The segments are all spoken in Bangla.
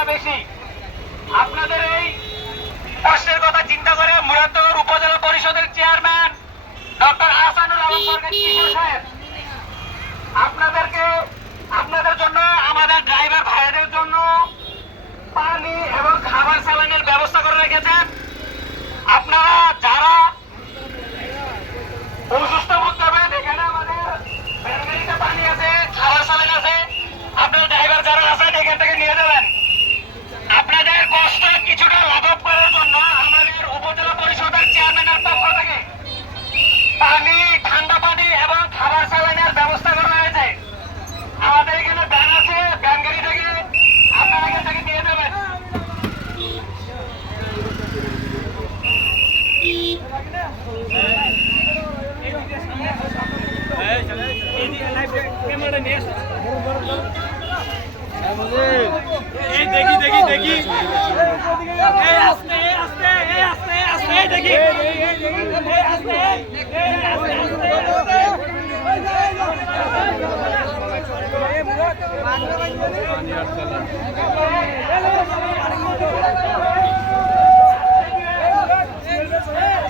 সম্ভাবনা বেশি। আপনাদের এই কষ্টের কথা চিন্তা করে মুরাদনগর উপজেলা পরিষদের চেয়ারম্যান ডক্টর আহসানুল আলম সরকার কিশোর সাহেব আপনাদের জন্য, আমাদের ড্রাইভার ভাইদের জন্য পানি এবং খাবার স্যালাইনের ব্যবস্থা করে রেখেছেন। আপনারা যারা অসুস্থ বোধ করবেন, এখানে আমাদের ব্যালকনিতে পানি আছে, খাবার স্যালাইন আছে। আপনার ড্রাইভার যারা আছেন এখান থেকে নিয়ে যাবেন। আপনাদের কষ্ট কিছুটা লাঘব করার জন্য আমাদের উপজেলা পরিষদের চেয়ারম্যানের পক্ষ থেকে পানি, ঠান্ডা পানি এবং খাবার স্যালাইনের ব্যবস্থা করা হয়েছে। আমাদের এখানে ভ্যান আছে, ভ্যান গাড়ি থেকে আপনারা এখান থেকে নিয়ে যাবেন। দেখি আস্তে দেখি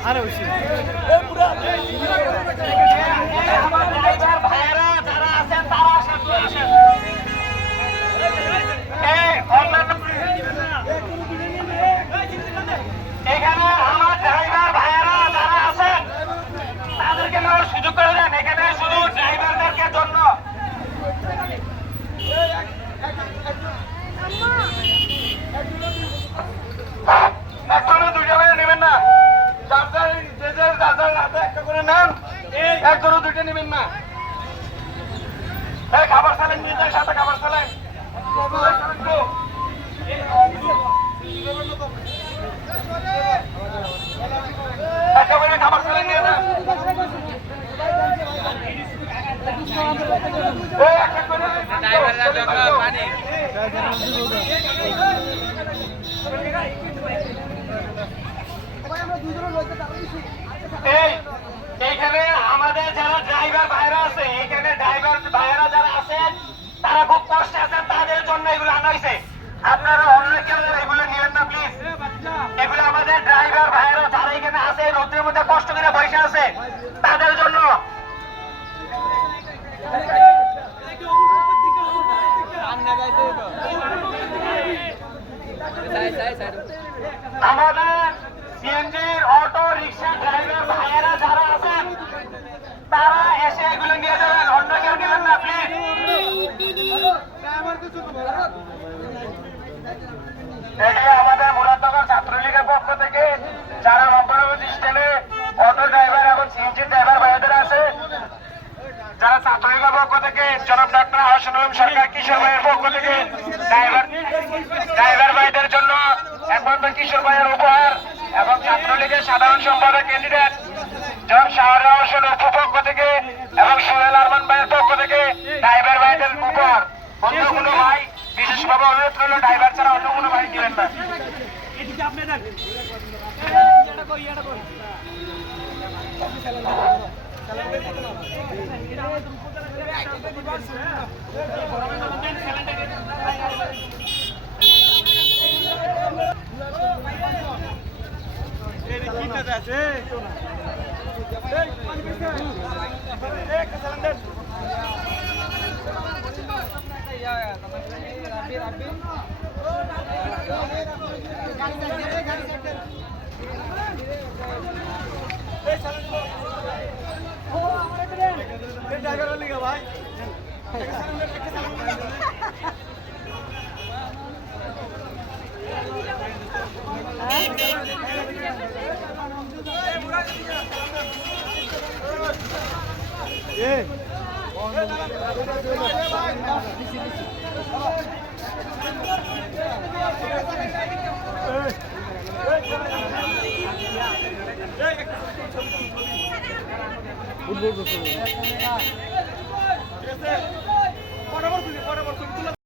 আরে আমার ড্রাইভার ভাইয়েরা যারা আছেন তারা সাথে আসেন। এখানে আমার ড্রাইভার ভাইয়েরা যারা আছেন তাদেরকে নেওয়ার সুযোগ করে দেন। এখানে শুধু ড্রাইভারদেরকে জন্য। একজনে দুইটা করে নেবেন না, একটা করে নেন, একজনও দুইটা নেবেন না। খাবার স্যালাইন নিয়ে যায়, সাথে খাবার স্যালাইন একেবারে খাবার স্যালাইন নিয়ে যান। এইখানে আমাদের যারা ড্রাইভার ভাইরা আছে, এখানে ড্রাইভার ভাইরা যারা আছেন তারা খুব কষ্টে আছেন, তাদের জন্য এগুলো আনা হয়েছে। আপনারা অন্য কেউ এগুলো নিবেন না প্লিজ। এগুলো আমাদের ড্রাইভার ভাইরা যারা এখানে আছে, রোদ্রের মধ্যে কষ্ট করে বসে আছে, তাদের জন্য। আমাদের সিএনজির অটো রিক্সা ড্রাইভার ভাইয়েরা যারা আছেন তারা এসে এগুলো নিয়ে যাবেন, অন্য কেউ নেবেন না প্লিজ। এটি আমাদের মুরাদনগর ছাত্রলীগের পক্ষ থেকে যারা নম্বরগঞ্জ স্ট্যান্ডে অটো ড্রাইভার এবং সিএনজি ড্রাইভার ভাইদের আছে, যারা ছাত্রলীগের পক্ষ থেকে জনাব ডক্টর আহসানুল আলম সরকার কিশোর ভাইয়ের পক্ষ থেকে ড্রাইভার ভাইদের জন্য একমাত্র কিশোর ভাইয়ের উপহার এবং ছাত্রলীগের সাধারণ সম্পাদক ক্যান্ডিডেট জনাব শাহরিয়ার হোসেন অপুর পক্ষ থেকে এবং সোহেল আরমান ভাইয়ের পক্ষ থেকে ড্রাইভার ভাইদের উপহার। অন্য কোনো ভাই বিশেষভাবে অনুরোধ করলো ড্রাইভার ছাড়া অন্য কোনো ভাই দিবেন না। ভাই ফুটবল